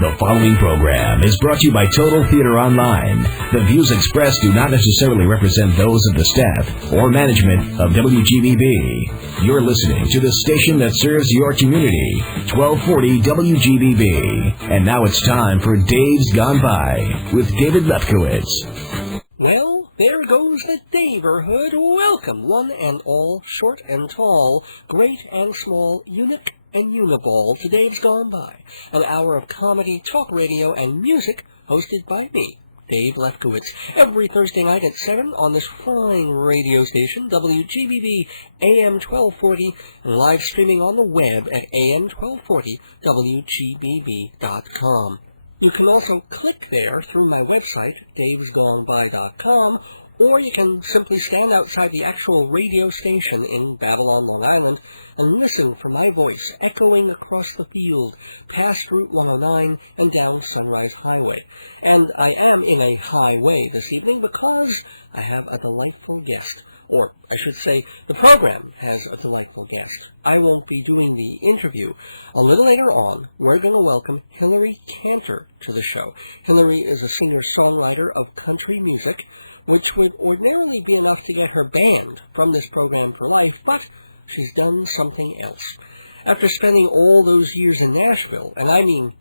The following program is brought to you by Total Theater Online. The views expressed do not necessarily represent those of the staff or management of WGBB. You're listening to the station that serves your community, 1240 WGBB. And now it's time for Dave's Gone By with David Lefkowitz. Well, there goes the Daverhood. Welcome, one and all, short and tall, great and small, eunuch and uniball, to Dave's Gone By, an hour of comedy, talk radio, and music hosted by me, Dave Lefkowitz, every Thursday night at 7 on this fine radio station, WGBB-AM 1240, and live streaming on the web at AM1240WGBB.com. You can also click there through my website, davesgoneby.com, or you can simply stand outside the actual radio station in Babylon, Long Island, and listen for my voice echoing across the field, past Route 109 and down Sunrise Highway. And I am in a highway this evening because I have a delightful guest. Or, I should say, the program has a delightful guest. I won't be doing the interview. A little later on, we're going to welcome Hillary Kanter to the show. Hillary is a singer-songwriter of country music, which would ordinarily be enough to get her banned from this program for life, but she's done something else. After spending all those years in Nashville, and I mean,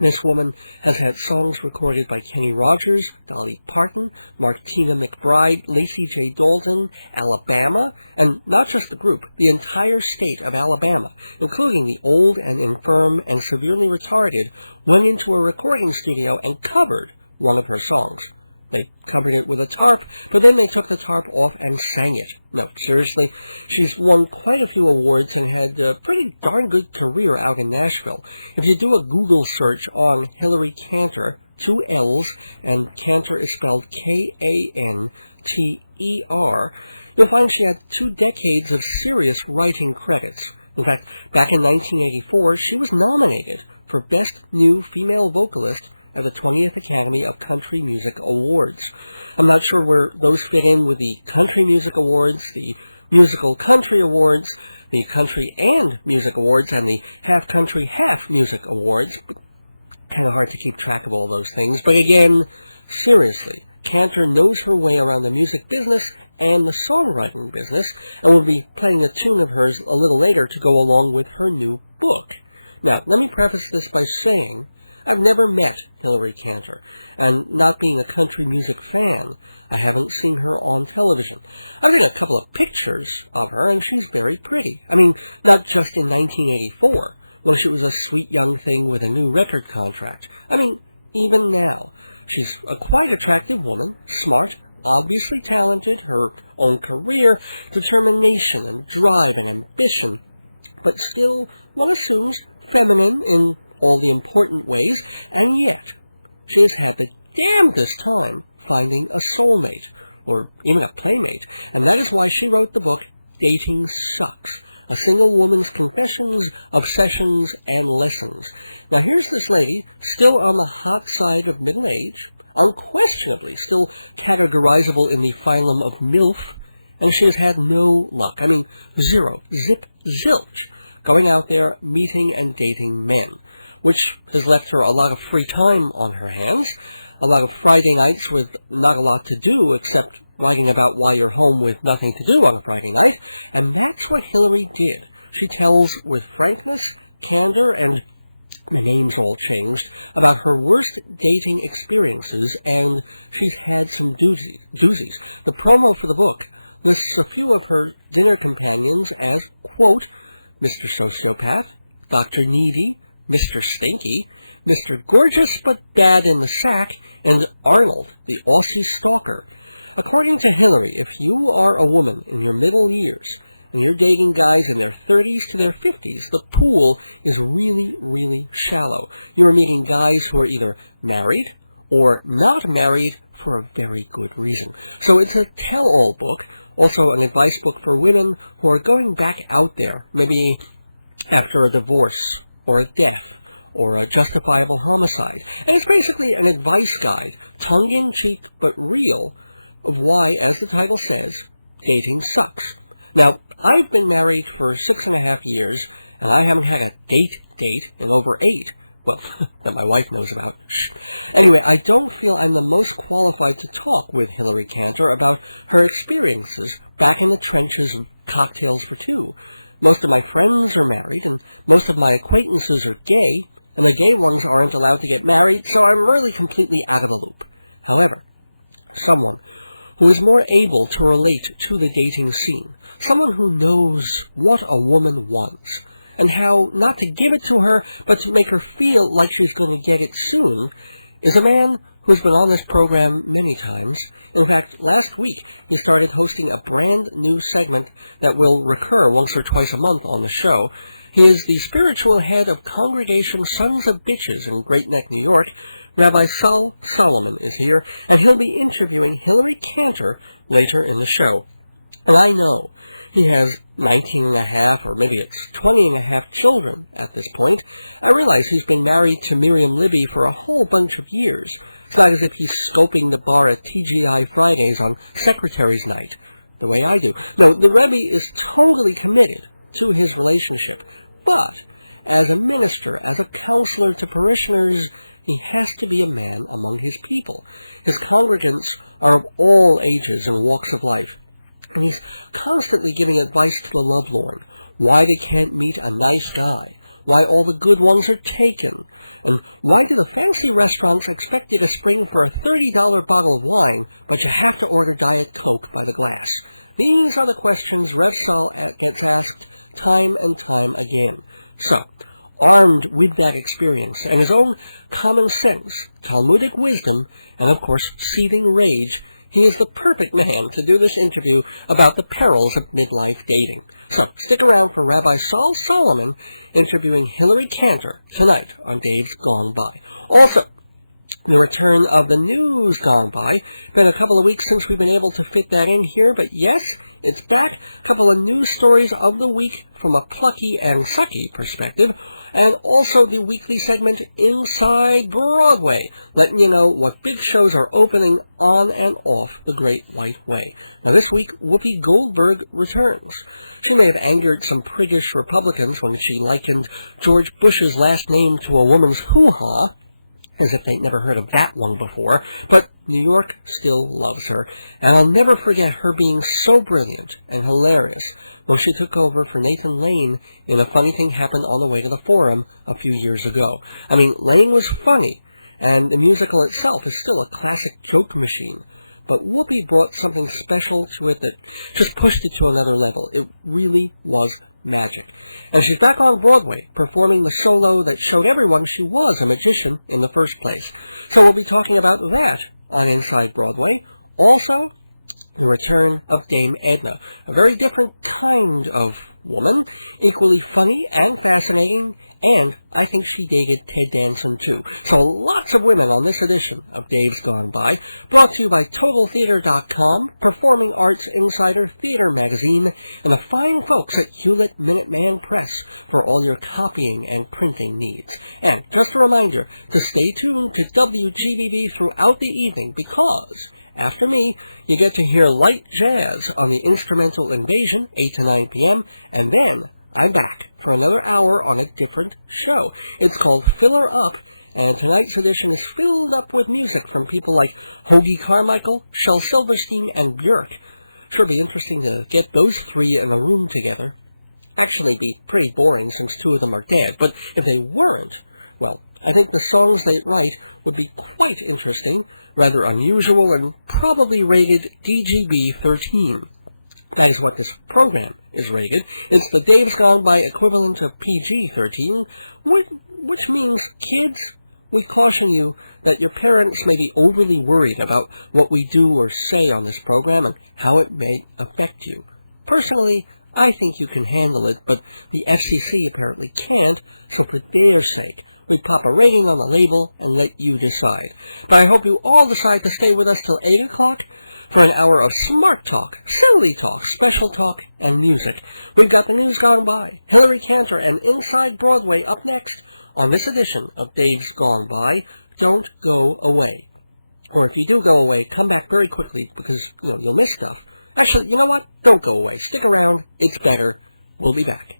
this woman has had songs recorded by Kenny Rogers, Dolly Parton, Martina McBride, Lacey J. Dalton, Alabama, and not just the group, the entire state of Alabama, including the old and infirm and severely retarded, went into a recording studio and covered one of her songs. They covered it with a tarp, but then they took the tarp off and sang it. No, seriously, she's won quite a few awards and had a pretty darn good career out in Nashville. If you do a Google search on Hillary Kanter, 2 L's, and Kanter is spelled Kanter, you'll find she had 2 decades of serious writing credits. In fact, back in 1984, she was nominated for Best New Female Vocalist at the 20th Academy of Country Music Awards. I'm not sure where those fit in with the Country Music Awards, the Musical Country Awards, the Country and Music Awards, and the Half Country, Half Music Awards. Kind of hard to keep track of all those things. But again, seriously, Kanter knows her way around the music business and the songwriting business, and will be playing a tune of hers a little later to go along with her new book. Now, let me preface this by saying I've never met Hillary Kanter, and not being a country music fan, I haven't seen her on television. I've seen a couple of pictures of her, and she's very pretty. I mean, not just in 1984, when she was a sweet young thing with a new record contract. I mean, even now. She's a quite attractive woman, smart, obviously talented, her own career, determination and drive and ambition, but still, one assumes, feminine in all the important ways, and yet she has had the damnedest time finding a soulmate, or even a playmate, and that is why she wrote the book Dating Sucks, a single woman's confessions, obsessions, and lessons. Now here's this lady, still on the hot side of middle age, unquestionably still categorizable in the phylum of MILF, and she has had no luck. I mean, zero, zip, zilch, going out there meeting and dating men, which has left her a lot of free time on her hands, a lot of Friday nights with not a lot to do except writing about why you're home with nothing to do on a Friday night, and that's what Hillary did. She tells with frankness, candor, and the name's all changed, about her worst dating experiences, and she's had some doozies. The promo for the book lists a few of her dinner companions as, quote, Mr. Sociopath, Dr. Needy, Mr. Stinky, Mr. Gorgeous but Bad in the Sack, and Arnold, the Aussie Stalker. According to Hillary, if you are a woman in your middle years and you're dating guys in their 30s to their 50s, the pool is really, really shallow. You are meeting guys who are either married or not married for a very good reason. So it's a tell-all book, also an advice book for women who are going back out there, maybe after a divorce, or a death, or a justifiable homicide. And it's basically an advice guide, tongue-in-cheek but real, of why, as the title says, dating sucks. Now, I've been married for 6.5 years, and I haven't had a date in over 8. Well, that my wife knows about. Shh. Anyway, I don't feel I'm the most qualified to talk with Hillary Kanter about her experiences back in the trenches of Cocktails for Two. Most of my friends are married, and most of my acquaintances are gay, and the gay ones aren't allowed to get married, so I'm really completely out of the loop. However, someone who is more able to relate to the dating scene, someone who knows what a woman wants, and how not to give it to her, but to make her feel like she's going to get it soon, is a man who's been on this program many times. In fact, last week he started hosting a brand new segment that will recur once or twice a month on the show. He is the spiritual head of Congregation Sons of Bitches in Great Neck, New York. Rabbi Sol Solomon is here, and he'll be interviewing Hillary Kanter later in the show. And I know he has 19 and a half, or maybe it's 20 and a half children at this point. I realize he's been married to Miriam Libby for a whole bunch of years. It's not as if he's scoping the bar at TGI Fridays on Secretary's Night, the way I do. No, the Rebbe is totally committed to his relationship. But as a minister, as a counselor to parishioners, he has to be a man among his people. His congregants are of all ages and walks of life. And he's constantly giving advice to the lovelorn, why they can't meet a nice guy, why all the good ones are taken, and why do the fancy restaurants expect you to spring for a $30 bottle of wine, but you have to order Diet Coke by the glass. These are the questions Rev Sol gets asked time and time again. So, armed with that experience and his own common sense, Talmudic wisdom, and of course seething rage, he is the perfect man to do this interview about the perils of midlife dating. So, stick around for Rabbi Sol Solomon interviewing Hillary Kanter tonight on Dave's Gone By. Also, the return of the news gone by. Been a couple of weeks since we've been able to fit that in here, but yes, it's back. A couple of news stories of the week from a plucky and sucky perspective, and also the weekly segment Inside Broadway, letting you know what big shows are opening on and off the Great White Way. Now this week, Whoopi Goldberg returns. She may have angered some priggish Republicans when she likened George Bush's last name to a woman's hoo-ha, as if they'd never heard of that one before, but New York still loves her, and I'll never forget her being so brilliant and hilarious when she took over for Nathan Lane in A Funny Thing Happened on the Way to the Forum a few years ago. I mean, Lane was funny, and the musical itself is still a classic joke machine, but Whoopi brought something special to it that just pushed it to another level. It really was magic. And she's back on Broadway, performing the solo that showed everyone she was a magician in the first place. So we'll be talking about that on Inside Broadway. Also, the return of Dame Edna, a very different kind of woman, equally funny and fascinating, and I think she dated Ted Danson too. So lots of women on this edition of Dave's Gone By, brought to you by TotalTheater.com, Performing Arts Insider Theater Magazine, and the fine folks at Hewlett Minuteman Press for all your copying and printing needs. And just a reminder to stay tuned to WGBB throughout the evening, because after me, you get to hear light jazz on the Instrumental Invasion, 8 to 9 p.m., and then I'm back for another hour on a different show. It's called Filler Up, and tonight's edition is filled up with music from people like Hoagie Carmichael, Shel Silverstein, and Björk. Sure be interesting to get those three in a room together. Actually be pretty boring since two of them are dead, but if they weren't, well, I think the songs they write would be quite interesting, rather unusual, and probably rated DGB-13. That is what this program is rated. It's the Dave's Gone By equivalent of PG-13, which means, kids, we caution you that your parents may be overly worried about what we do or say on this program and how it may affect you. Personally, I think you can handle it, but the FCC apparently can't, so for their sake, we pop a rating on the label and let you decide. But I hope you all decide to stay with us till 8 o'clock for an hour of smart talk, silly talk, special talk, and music. We've got the news gone by, Hillary Kanter, and Inside Broadway up next on this edition of Dave's Gone By. Don't go away. Or if you do go away, come back very quickly because, you'll miss stuff. Actually, you know what? Don't go away. Stick around. It's better. We'll be back.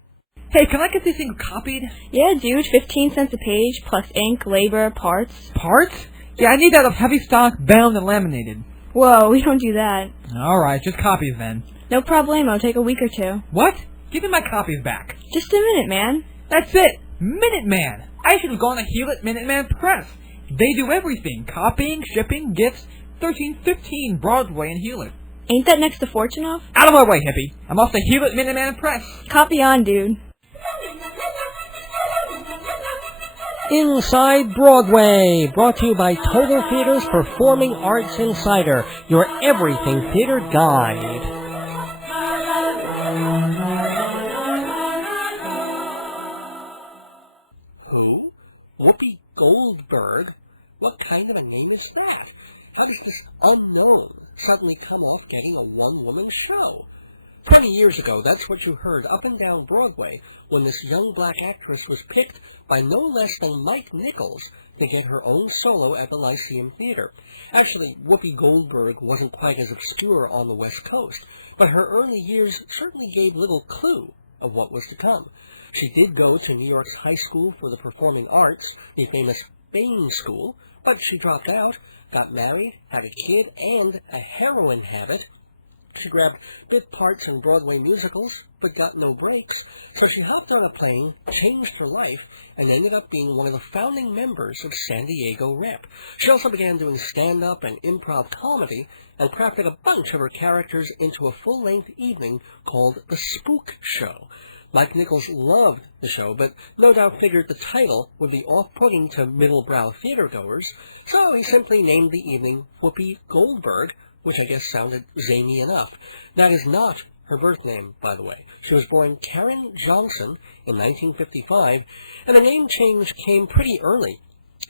Hey, can I get these things copied? Yeah, dude, 15 cents a page, plus ink, labor, parts. Parts? Yeah, I need that of heavy stock, bound and laminated. Whoa, we don't do that. Alright, just copies then. No problemo, take a week or two. What? Give me my copies back. Just a minute, man. That's it! Minuteman! I should have gone to Hewlett Minuteman Press. They do everything. Copying, shipping, gifts. 1315 Broadway in Hewlett. Ain't that next to Fortunoff? Out of my way, hippie. I'm off to Hewlett Minuteman Press. Copy on, dude. Inside Broadway, brought to you by Total Theater's Performing Arts Insider, your everything theater guide. Who? Whoopi Goldberg? What kind of a name is that? How does this unknown suddenly come off getting a one-woman show? 20 years ago, that's what you heard up and down Broadway when this young black actress was picked by no less than Mike Nichols to get her own solo at the Lyceum Theater. Actually, Whoopi Goldberg wasn't quite as obscure on the West Coast, but her early years certainly gave little clue of what was to come. She did go to New York's High School for the Performing Arts, the famous Bain School, but she dropped out, got married, had a kid, and a heroin habit. She grabbed bit parts in Broadway musicals, but got no breaks, so she hopped on a plane, changed her life, and ended up being one of the founding members of San Diego Rep. She also began doing stand-up and improv comedy, and crafted a bunch of her characters into a full-length evening called The Spook Show. Mike Nichols loved the show, but no doubt figured the title would be off-putting to middle-brow theatergoers, so he simply named the evening Whoopi Goldberg, which I guess sounded zany enough. That is not her birth name, by the way. She was born Karen Johnson in 1955, and the name change came pretty early.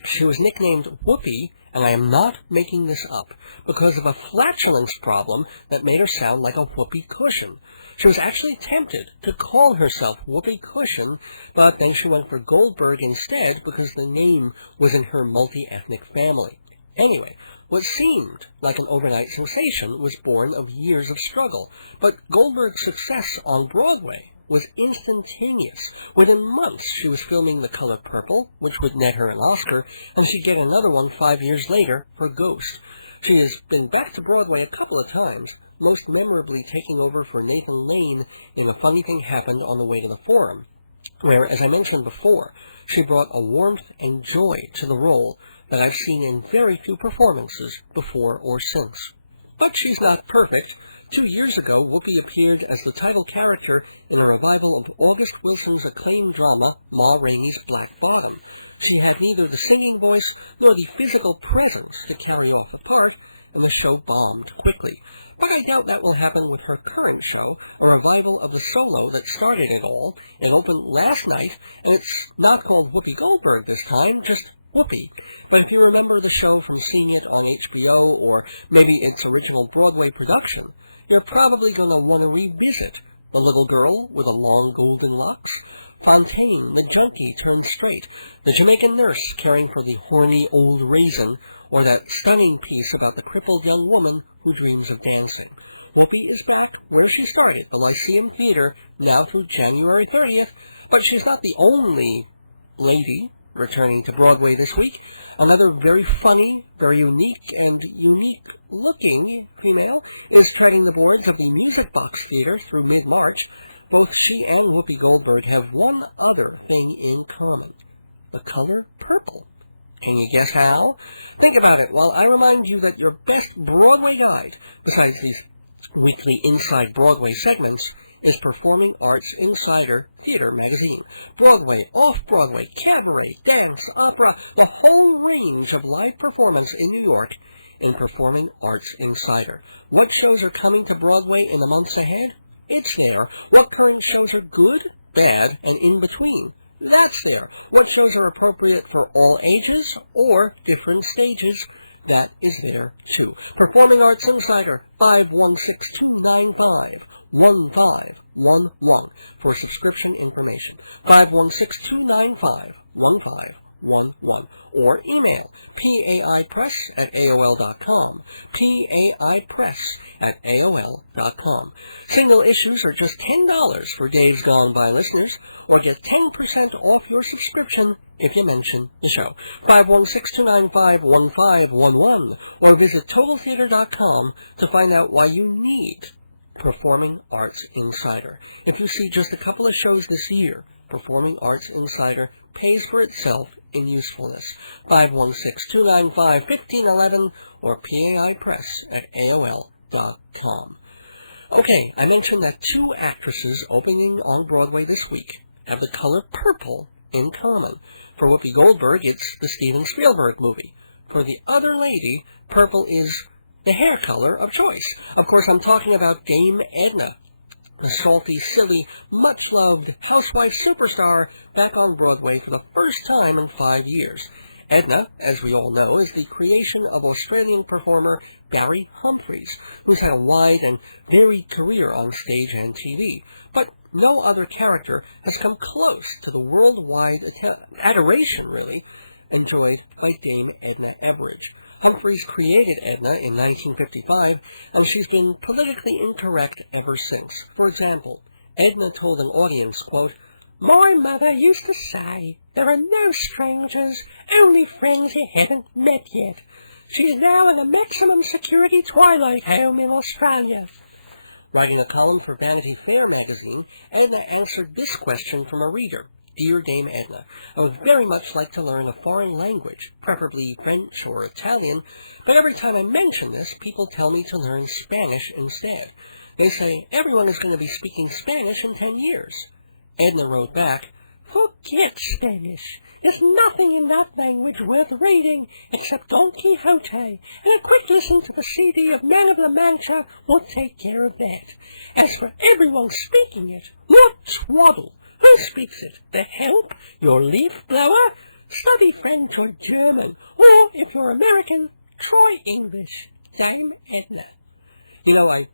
She was nicknamed Whoopi, and I am not making this up, because of a flatulence problem that made her sound like a whoopee cushion. She was actually tempted to call herself Whoopi Cushion, but then she went for Goldberg instead because the name was in her multi-ethnic family. Anyway, what seemed like an overnight sensation was born of years of struggle, but Goldberg's success on Broadway was instantaneous. Within months, she was filming The Color Purple, which would net her an Oscar, and she'd get another one 5 years later for Ghost. She has been back to Broadway a couple of times, most memorably taking over for Nathan Lane in A Funny Thing Happened on the Way to the Forum, where, as I mentioned before, she brought a warmth and joy to the role that I've seen in very few performances before or since. But she's not perfect. 2 years ago, Whoopi appeared as the title character in a revival of August Wilson's acclaimed drama, Ma Rainey's Black Bottom. She had neither the singing voice nor the physical presence to carry off the part, and the show bombed quickly. But I doubt that will happen with her current show, a revival of the solo that started it all. It opened last night, and it's not called Whoopi Goldberg this time, just Whoopi. But if you remember the show from seeing it on HBO, or maybe its original Broadway production, you're probably going to want to revisit the little girl with the long golden locks, Fontaine, the junkie turned straight, the Jamaican nurse caring for the horny old raisin, or that stunning piece about the crippled young woman who dreams of dancing. Whoopi is back where she started, the Lyceum Theater, now through January 30th, but she's not the only lady returning to Broadway this week. Another very funny, very unique, and unique-looking female is treading the boards of the Music Box Theater through mid-March. Both she and Whoopi Goldberg have one other thing in common: the color purple. Can you guess how? Think about it while I remind you that your best Broadway guide, besides these weekly Inside Broadway segments, is Performing Arts Insider Theater Magazine. Broadway, off-Broadway, cabaret, dance, opera, the whole range of live performance in New York in Performing Arts Insider. What shows are coming to Broadway in the months ahead? It's there. What current shows are good, bad, and in between? That's there. What shows are appropriate for all ages or different stages? That is there, too. Performing Arts Insider, 516-295-1511 for subscription information. 516-295-1511. or email paipress@aol.com, paipress@aol.com. Single issues are just $10 for Days Gone By listeners, or get 10% off your subscription if you mention the show. 516-295-1511, or visit TotalTheater.com to find out why you need Performing Arts Insider. If you see just a couple of shows this year, Performing Arts Insider pays for itself in usefulness. 516-295-1511 or paipress@aol.com. Okay, I mentioned that two actresses opening on Broadway this week have the color purple in common. For Whoopi Goldberg, it's the Steven Spielberg movie. For the other lady, purple is the hair color of choice. Of course, I'm talking about Dame Edna, the salty, silly, much-loved housewife superstar back on Broadway for the first time in 5 years. Edna, as we all know, is the creation of Australian performer Barry Humphries, who's had a wide and varied career on stage and TV. But no other character has come close to the worldwide adoration, really, enjoyed by Dame Edna Everage. Humphries created Edna in 1955, and she's been politically incorrect ever since. For example, Edna told an audience, quote, "My mother used to say, there are no strangers, only friends you haven't met yet. She's now in a maximum security twilight home in Australia." Writing a column for Vanity Fair magazine, Edna answered this question from a reader. "Dear Dame Edna, I would very much like to learn a foreign language, preferably French or Italian, but every time I mention this, people tell me to learn Spanish instead. They say everyone is going to be speaking Spanish in 10 years. Edna wrote back, "Forget Spanish. There's nothing in that language worth reading except Don Quixote, and a quick listen to the CD of Man of La Mancha will take care of that. As for everyone speaking it, what twaddle? Who speaks it? The help? Your leaf blower? Study French or German, or, if you're American, try English. Dame Edna." You know, I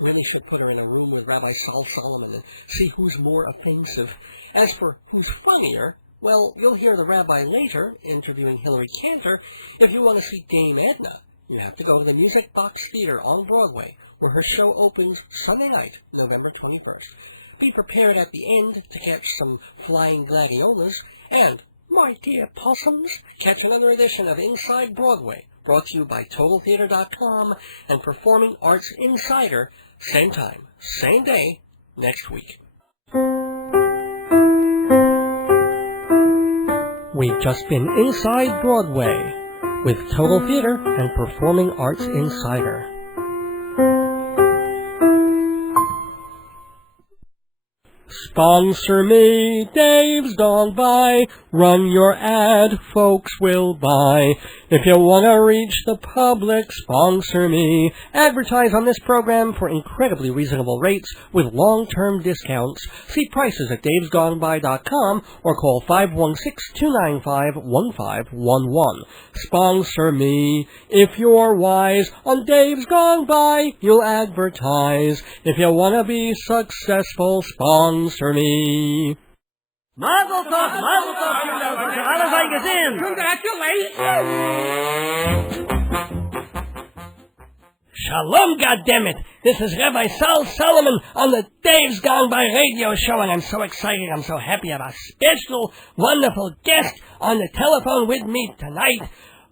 really should put her in a room with Rabbi Sol Solomon and see who's more offensive. As for who's funnier, well, you'll hear the rabbi later interviewing Hillary Kanter. If you want to see Dame Edna, you have to go to the Music Box Theater on Broadway, where her show opens Sunday night, November 21st. Be prepared at the end to catch some flying gladiolas, and, my dear possums, catch another edition of Inside Broadway, brought to you by TotalTheater.com and Performing Arts Insider, same time, same day, next week. We've just been Inside Broadway with Total Theater and Performing Arts Insider. Sponsor me, Dave's Gone By. Run your ad, folks will buy. If you want to reach the public, sponsor me. Advertise on this program for incredibly reasonable rates with long-term discounts. See prices at davesgoneby.com or call 516-295-1511. Sponsor me. If you're wise, on Dave's Gone By, you'll advertise. If you want to be successful, sponsor me. Mazel tov, alles eingesehen. Congratulations! Shalom, goddammit! This is Rabbi Sol Solomon on the Dave's Gone By radio show, and I'm so excited, I'm so happy. I have a special, wonderful guest on the telephone with me tonight.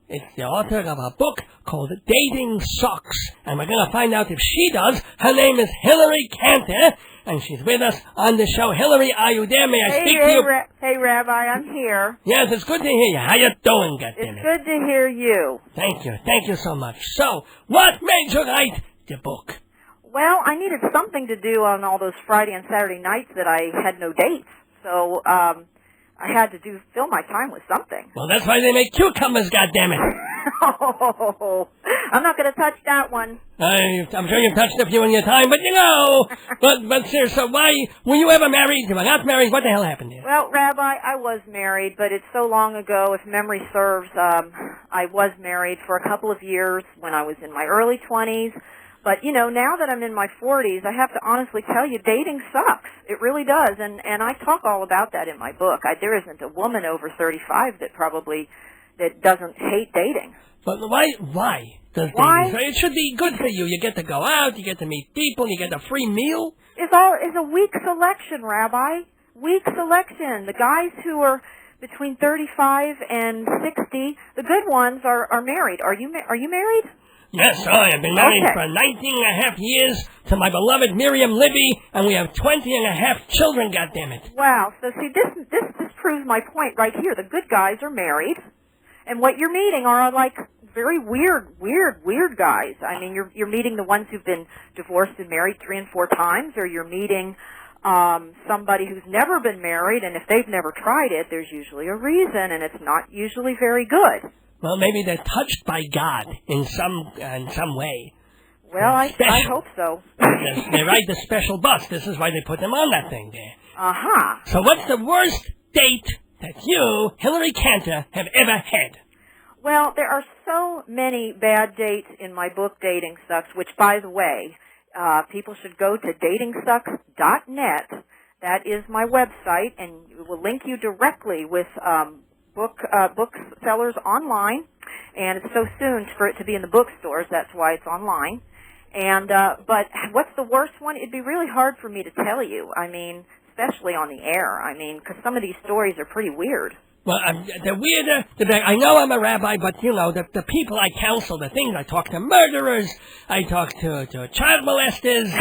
It's the author of a book called Dating Sucks, and we're going to find out if she does. Her name is Hillary Kanter, and she's with us on the show. Hillary, are you there? May I speak to you? Hey, Rabbi, I'm here. Yes, it's good to hear you. How you doing, goddammit? It's good to hear you. Thank you so much. So, what made you write the book? Well, I needed something to do on all those Friday and Saturday nights that I had no dates, so I had to fill my time with something. Well, that's why they make cucumbers, goddammit. Oh, I'm not going to touch that one. I'm sure you've touched a few in your time, but you know. but seriously, why were you ever married? You were not married. What the hell happened there? Well, Rabbi, I was married, but it's so long ago. If memory serves, I was married for a couple of years when I was in my early 20s. But, you know, now that I'm in my 40s, I have to honestly tell you, dating sucks. It really does. And I talk all about that in my book. There isn't a woman over 35 that doesn't hate dating. But why does dating? It should be good for you. You get to go out, you get to meet people, you get a free meal. It's a weak selection, Rabbi. Weak selection. The guys who are between 35 and 60, the good ones are married. Are you married? Yes, I have been married for 19 and a half years to my beloved Miriam Libby, and we have 20 and a half children, goddammit. Wow. So see, this proves my point right here. The good guys are married, and what you're meeting are like very weird guys. I mean, you're meeting the ones who've been divorced and married 3 and 4 times, or you're meeting somebody who's never been married, and if they've never tried it, there's usually a reason, and it's not usually very good. Well, maybe they're touched by God in some way. Well, I hope so. They ride the special bus. This is why they put them on that thing there. Uh-huh. So what's the worst date that you, Hillary Kanter, have ever had? Well, there are so many bad dates in my book, Dating Sucks, which, by the way, people should go to datingsucks.net. That is my website, and it will link you directly with booksellers online, and it's so soon for it to be in the bookstores. That's why it's online. And but what's the worst one? It'd be really hard for me to tell you. I mean, especially on the air. I mean, because some of these stories are pretty weird. Well, the weirder, I know I'm a rabbi, but, you know, the people I counsel, the things, I talk to murderers, I talk to child molesters,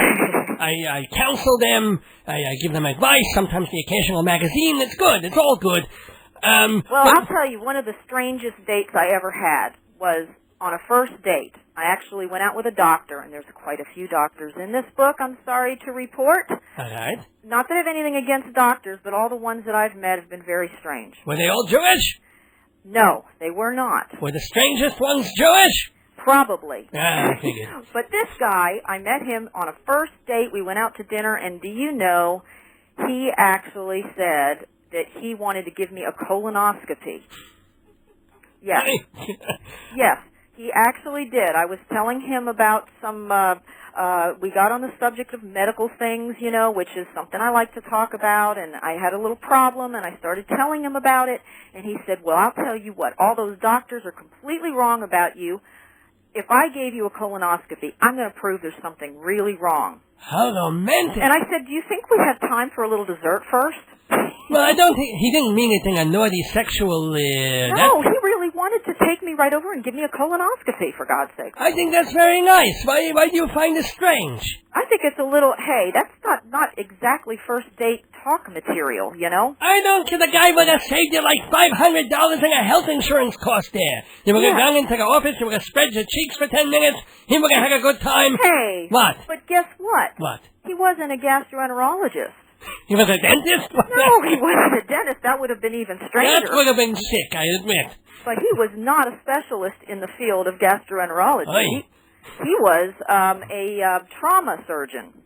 I counsel them, I give them advice, sometimes the occasional magazine. It's good. It's all good. I'll tell you, one of the strangest dates I ever had was on a first date. I actually went out with a doctor, and there's quite a few doctors in this book, I'm sorry to report. All right. Not that I have anything against doctors, but all the ones that I've met have been very strange. Were they all Jewish? No, they were not. Were the strangest ones Jewish? Probably. I figured. But this guy, I met him on a first date. We went out to dinner, and do you know, he actually said that he wanted to give me a colonoscopy. Yes. Yes, he actually did. I was telling him about some, we got on the subject of medical things, you know, which is something I like to talk about, and I had a little problem, and I started telling him about it, and he said, well, I'll tell you what, all those doctors are completely wrong about you. If I gave you a colonoscopy, I'm going to prove there's something really wrong. How romantic. And I said, do you think we have time for a little dessert first? Well, I don't think, he didn't mean anything, a naughty sexual, No, he really wanted to take me right over and give me a colonoscopy, for God's sake. I think that's very nice. Why do you find it strange? I think it's a little, hey, that's not exactly first date talk material, you know? I don't care. The guy would have saved you like $500 in a health insurance cost there. You would have gone into the office, you would have spread your cheeks for 10 minutes, he would have had a good time. Hey. What? But guess what? What? He wasn't a gastroenterologist. He was a dentist? No, he wasn't a dentist. That would have been even stranger. That would have been sick, I admit. But he was not a specialist in the field of gastroenterology. He was a trauma surgeon.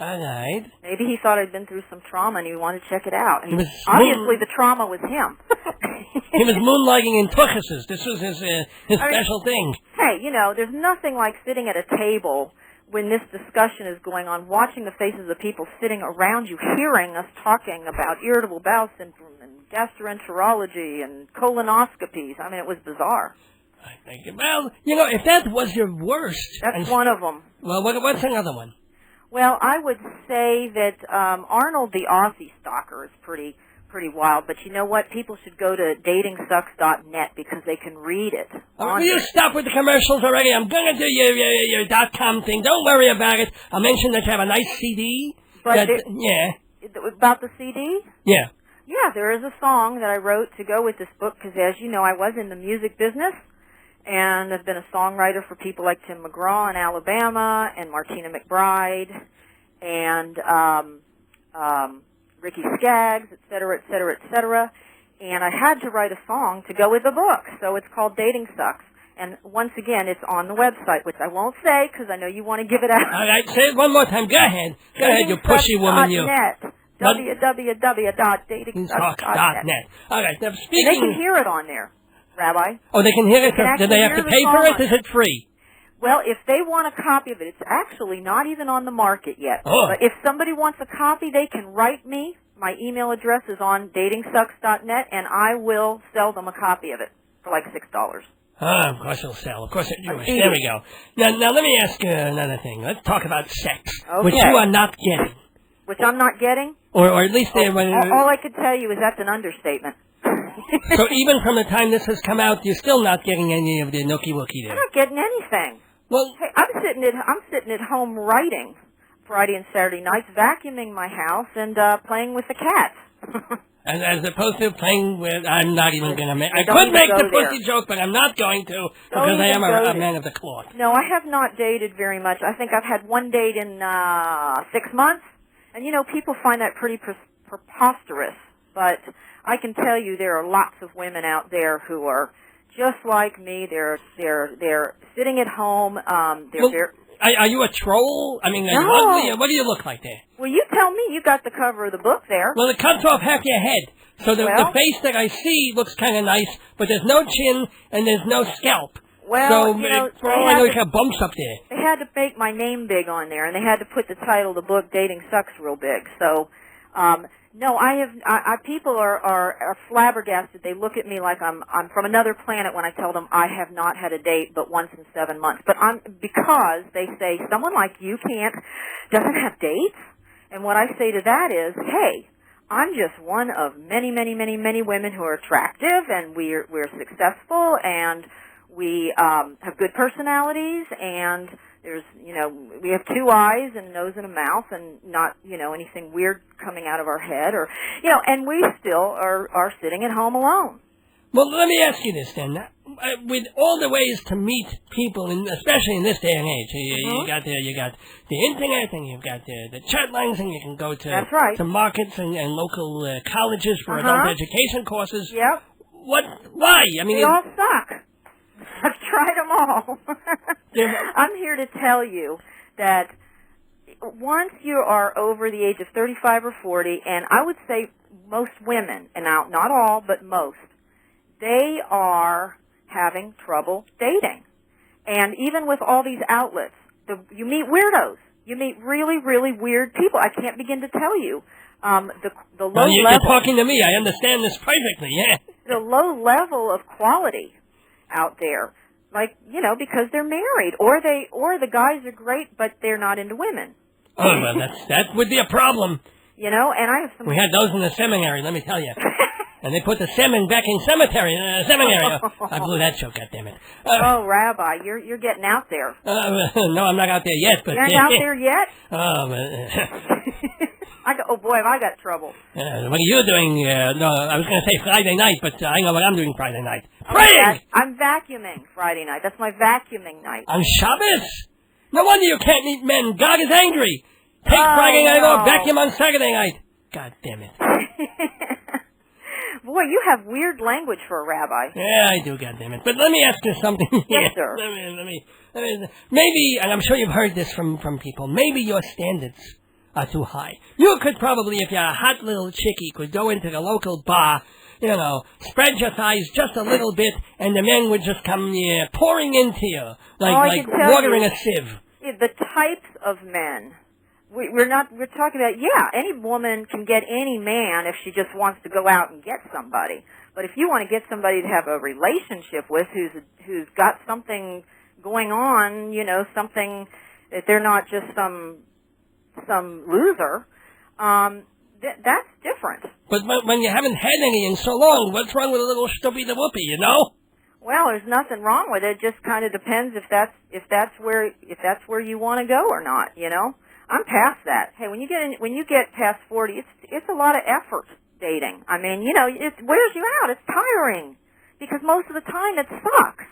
All right. Maybe he thought I'd been through some trauma and he wanted to check it out. And obviously the trauma was him. He was moonlighting in tuchuses. This was his special thing. Hey, you know, there's nothing like sitting at a table when this discussion is going on, watching the faces of people sitting around you, hearing us talking about irritable bowel syndrome and gastroenterology and colonoscopies. I mean, it was bizarre. I think, well, you know, if that was your worst... That's one of them. Well, what's another one? Well, I would say that Arnold the Aussie Stalker is pretty wild, but you know what? People should go to datingsucks.net because they can read it. Will you stop with the commercials already? I'm going to do your .com thing. Don't worry about it. I'll mention that you have a nice CD. But yeah. About the CD? Yeah. Yeah, there is a song that I wrote to go with this book because, as you know, I was in the music business, and I've been a songwriter for people like Tim McGraw in Alabama and Martina McBride and Ricky Skaggs, et cetera, et cetera, et cetera. And I had to write a song to go with the book, so it's called Dating Sucks. And once again, it's on the website, which I won't say because I know you want to give it out. All right, say it one more time. Go ahead. Go ahead, you pushy woman, you. www.datingsucks.net. All right, now speaking... And they can hear it on there, Rabbi. Oh, they can hear it? Do they have to pay for it? Is it free? Well, if they want a copy of it, it's actually not even on the market yet. Oh. But if somebody wants a copy, they can write me. My email address is on datingsucks.net, and I will sell them a copy of it for like $6. Of course it'll sell. Of course it's Jewish. There we go. Now let me ask you another thing. Let's talk about sex, which you are not getting. Which I'm not getting? Or at least... all I could tell you is that's an understatement. So even from the time this has come out, you're still not getting any of the nookie wookie there. I'm not getting anything. Well, hey, I'm sitting at home writing Friday and Saturday nights, vacuuming my house and playing with the cats. and as opposed to playing with, I'm not even going to make. I could make the pussy joke, but I'm not going to because I am a man of the cloth. No, I have not dated very much. I think I've had one date in 6 months, and you know people find that pretty preposterous. But I can tell you there are lots of women out there who are just like me. They're sitting at home. Are you a troll? I mean, are you ugly? What do you look like there? Well, you tell me. You got the cover of the book there. Well, it cuts off half your head. So the face that I see looks kind of nice, but there's no chin and there's no scalp. Well, so, you know, for all I know, you got bumps up there. They had to make my name big on there, and they had to put the title of the book, Dating Sucks, real big. So, no, people are flabbergasted. They look at me like I'm from another planet when I tell them I have not had a date but once in 7 months. But because they say someone like you doesn't have dates. And what I say to that is, hey, I'm just one of many, many, many, many women who are attractive, and we're successful, and we have good personalities, and there's, we have 2 eyes and a nose and a mouth and not, anything weird coming out of our head or, and we still are sitting at home alone. Well, let me ask you this then. With all the ways to meet people, especially in this day and age, you got the internet, and you've got the chat lines, and you can go to That's right. to markets and local colleges for adult education courses. Yep. Why? I mean, they all suck. I've tried them all. I'm here to tell you that once you are over the age of 35 or 40, and I would say most women, and now not all, but most, they are having trouble dating. And even with all these outlets, you meet weirdos. You meet really, really weird people. I can't begin to tell you. The low level. You're talking to me. I understand this perfectly, yeah. The low level of quality out there, like, because they're married, or the guys are great, but they're not into women. Oh, well, that would be a problem. And I have some... We had those in the seminary, let me tell you. And they put the seminary. I blew that joke, goddammit. Oh, Rabbi, you're getting out there. No, I'm not out there yet, but... You're not out there yet? Oh, boy, have I got trouble. What are you doing? No, I was going to say Friday night, but I know what I'm doing Friday night. Praying! I'm vacuuming Friday night. That's my vacuuming night. On Shabbos? No wonder you can't meet men. God is angry. Take Friday night off, vacuum on Saturday night. God damn it. Boy, you have weird language for a rabbi. Yeah, I do, goddammit. But let me ask you something. Yes, sir. Let me, maybe, and I'm sure you've heard this from people, maybe your standards are too high. You could probably, if you're a hot little chickie, could go into the local bar, spread your thighs just a little bit, and the men would just come pouring into you, like water in a sieve. The types of men. We're talking about, any woman can get any man if she just wants to go out and get somebody. But if you want to get somebody to have a relationship with who's got something going on, something that they're not just some loser, that's different. But when you haven't had any in so long, what's wrong with a little stubby the Whoopi, Well, there's nothing wrong with it. It just kind of depends if that's where you want to go or not, I'm past that. Hey, when you get past 40, it's a lot of effort dating. I mean, it wears you out. It's tiring because most of the time it sucks.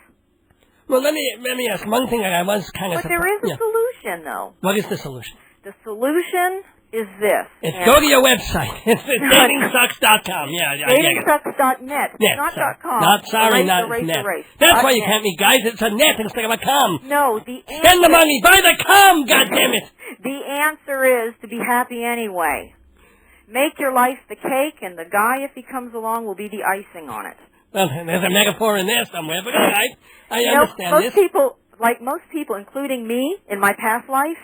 Well, let me ask one thing that I was kind of. But there is a solution, though. What is the solution? The solution is this. Go to your website. It's datingsucks.com. Datingsucks.net. Net, not sorry. .com. Not net. That's why you can't meet guys. It's a net instead of a com. No, spend the money. Buy the com, goddammit. The answer is to be happy anyway. Make your life the cake, and the guy, if he comes along, will be the icing on it. Well, there's a metaphor in there somewhere, but all right. I understand this. like most people, including me in my past life,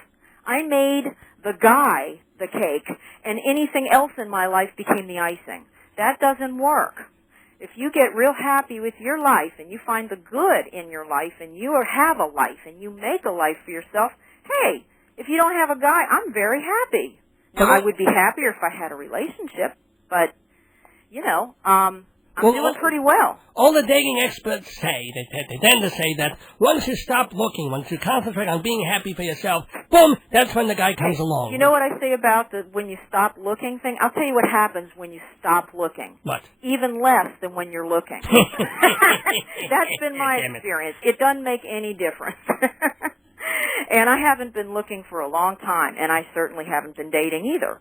I made the guy the cake, and anything else in my life became the icing. That doesn't work. If you get real happy with your life and you find the good in your life and you have a life and you make a life for yourself, hey, if you don't have a guy, I'm very happy. Now, I would be happier if I had a relationship, but, I'm doing pretty well. All the dating experts say, they tend to say that once you stop looking, once you concentrate on being happy for yourself, boom, that's when the guy comes along. You know what I say about the when you stop looking thing? I'll tell you what happens when you stop looking. What? Even less than when you're looking. That's been my experience. It doesn't make any difference. And I haven't been looking for a long time, and I certainly haven't been dating either.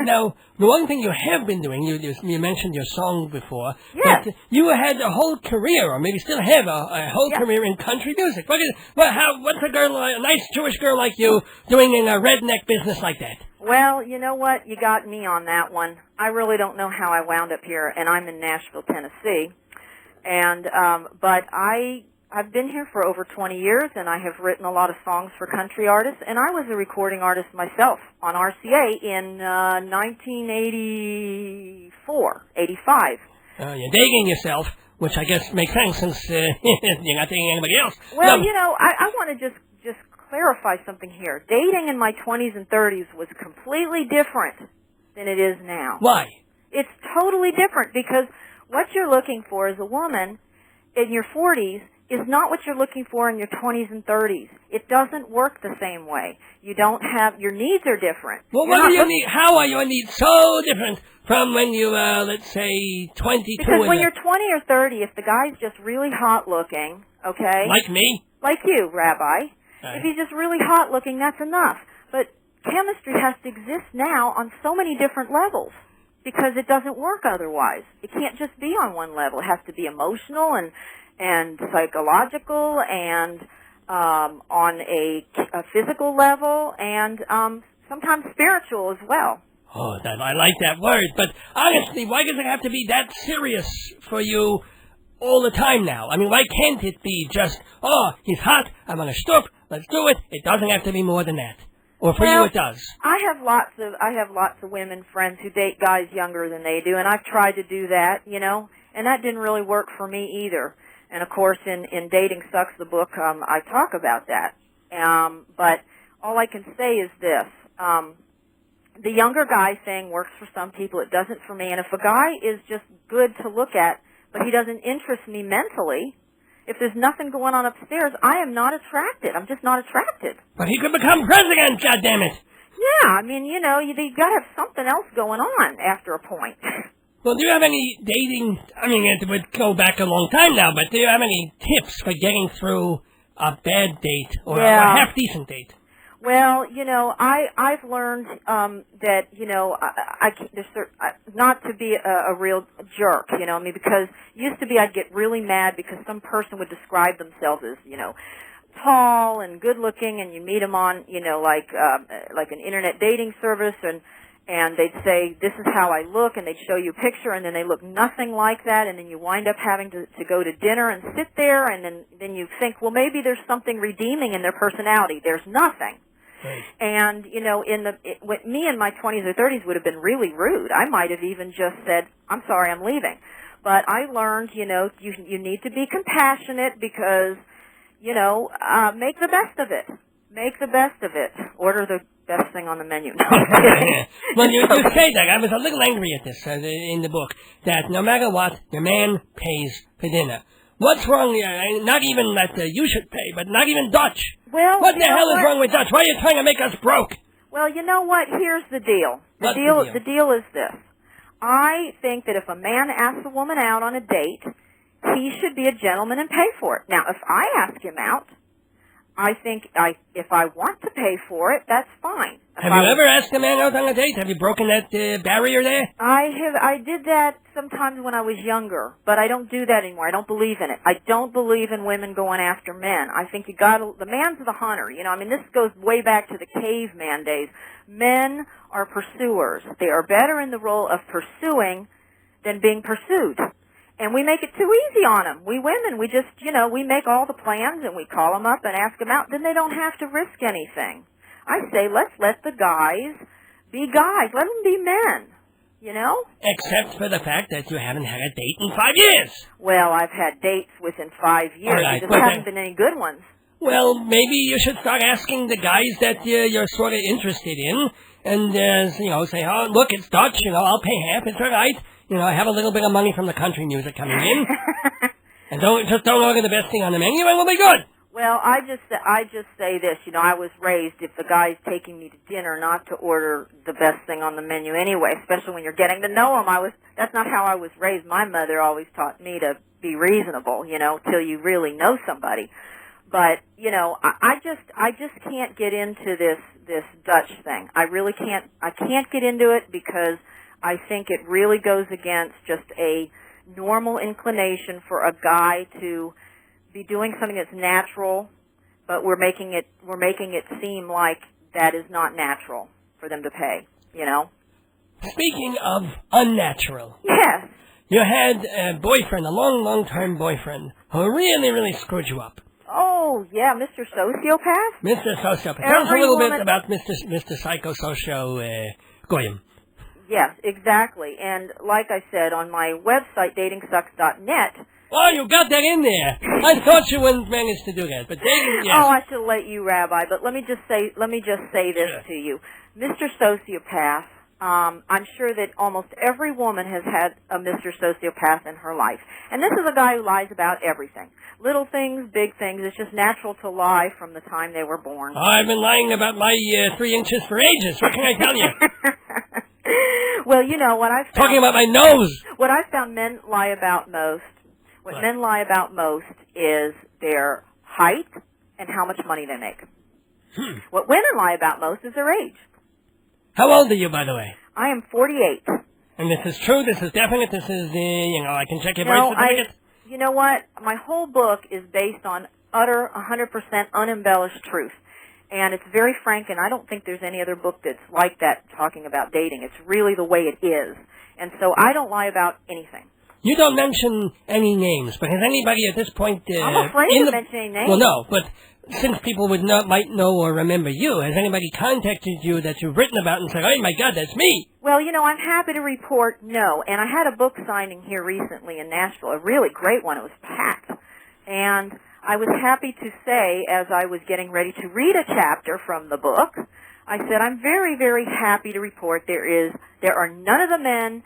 Now, the one thing you have been doing, you mentioned your song before. Yes. But you had a whole career, or maybe still have a whole career in country music. What's a nice Jewish girl like you doing in a redneck business like that? Well, you know what? You got me on that one. I really don't know how I wound up here, and I'm in Nashville, Tennessee. And but I've been here for over 20 years, and I have written a lot of songs for country artists, and I was a recording artist myself on RCA in 1984, 85. You're dating yourself, which I guess makes sense since you're not dating anybody else. Well, I want to just clarify something here. Dating in my 20s and 30s was completely different than it is now. Why? It's totally different because what you're looking for as a woman in your 40s is not what you're looking for in your 20s and 30s. It doesn't work the same way. You don't have, your needs are different. Well, what do you need? How are your needs so different from when you, let's say, 22? Because when you're 20 or 30, if the guy's just really hot looking, okay? Like me? Like you, Rabbi. If he's just really hot looking, that's enough. But chemistry has to exist now on so many different levels because it doesn't work otherwise. It can't just be on one level. It has to be emotional and psychological and on a physical level and sometimes spiritual as well. Oh, I like that word. But honestly, why does it have to be that serious for you all the time now? I mean, why can't it be just, he's hot, I'm on a stoop, let's do it. It doesn't have to be more than that. Or for you it does. I have lots of women friends who date guys younger than they do, and I've tried to do that, and that didn't really work for me either. And, of course, in Dating Sucks, the book, I talk about that. But all I can say is this. The younger guy thing works for some people. It doesn't for me. And if a guy is just good to look at, but he doesn't interest me mentally, if there's nothing going on upstairs, I am not attracted. I'm just not attracted. But he could become president, goddammit. Yeah, I mean, you've got to have something else going on after a point. Well, do you have any dating, it would go back a long time now, but do you have any tips for getting through a bad date or a half-decent date? Well, I've learned that, not to be a real jerk, because used to be I'd get really mad because some person would describe themselves as, tall and good-looking, and you meet them on, like an internet dating service, and they'd say, this is how I look, and they'd show you a picture, and then they look nothing like that, and then you wind up having to go to dinner and sit there, and then you think, well, maybe there's something redeeming in their personality. There's nothing. Right. And, me in my 20s or 30s would have been really rude. I might have even just said, I'm sorry, I'm leaving. But I learned, you need to be compassionate because, make the best of it. Make the best of it. Order the best thing on the menu. No, well, you say that. I was a little angry at this in the book, that no matter what, the man pays for dinner. What's wrong? Not even that you should pay, but not even Dutch. Well, what the hell is wrong with Dutch? Why are you trying to make us broke? Well, you know what? Here's the deal. The deal is this. I think that if a man asks a woman out on a date, he should be a gentleman and pay for it. Now, if I ask him out, I think if I want to pay for it, that's fine. Have you ever asked a man out on a date? Have you broken that barrier there? I did that sometimes when I was younger, but I don't do that anymore. I don't believe in it. I don't believe in women going after men. I think the man's the hunter. This goes way back to the caveman days. Men are pursuers. They are better in the role of pursuing than being pursued. And we make it too easy on them. We women, we just, we make all the plans and we call them up and ask them out. Then they don't have to risk anything. I say, let's let the guys be guys. Let them be men, Except for the fact that you haven't had a date in 5 years. Well, I've had dates within 5 years. All right, there just haven't been any good ones. Well, maybe you should start asking the guys that you're sort of interested in. And, say, oh, look, it's Dutch, I'll pay half. It's all right. I have a little bit of money from the country music coming in. And don't order the best thing on the menu and we'll be good. Well, I just say this, I was raised, if the guy's taking me to dinner, not to order the best thing on the menu anyway, especially when you're getting to know him. That's not how I was raised. My mother always taught me to be reasonable, till you really know somebody. But, I just can't get into this Dutch thing. I really can't. I can't get into it because I think it really goes against just a normal inclination for a guy to be doing something that's natural, but we're making it seem like that is not natural for them to pay, Speaking of unnatural. Yes. You had a boyfriend, a long-term boyfriend, who really, really screwed you up. Oh, yeah, Mr. Sociopath? Mr. Sociopath. Tell us a little bit about Mr. Psychosocial Goyim. Yes, exactly. And like I said, on my website, datingsucks.net... Oh, you got that in there. I thought you wouldn't manage to do that, but yes. Oh, I should let you, Rabbi, but let me just say this to you. Mr. Sociopath, I'm sure that almost every woman has had a Mr. Sociopath in her life. And this is a guy who lies about everything. Little things, big things. It's just natural to lie from the time they were born. Oh, I've been lying about my 3 inches for ages. What can I tell you? Well, what I've found... Talking about my nose. What I've found men lie about most... What men lie about most is their height and how much money they make. What women lie about most is their age. How old are you, by the way? I am 48. And this is true, this is definite, this is, I can check your birth certificate? You know what? My whole book is based on utter, 100% unembellished truth. And it's very frank, and I don't think there's any other book that's like that talking about dating. It's really the way it is. And so I don't lie about anything. You don't mention any names, but has anybody at this point... I'm afraid to mention any names. Well, no, but since people might know or remember you, has anybody contacted you that you've written about and said, oh my God, that's me? Well, I'm happy to report no. And I had a book signing here recently in Nashville, a really great one. It was packed. And I was happy to say, as I was getting ready to read a chapter from the book, I said, I'm very, very happy to report there are none of the men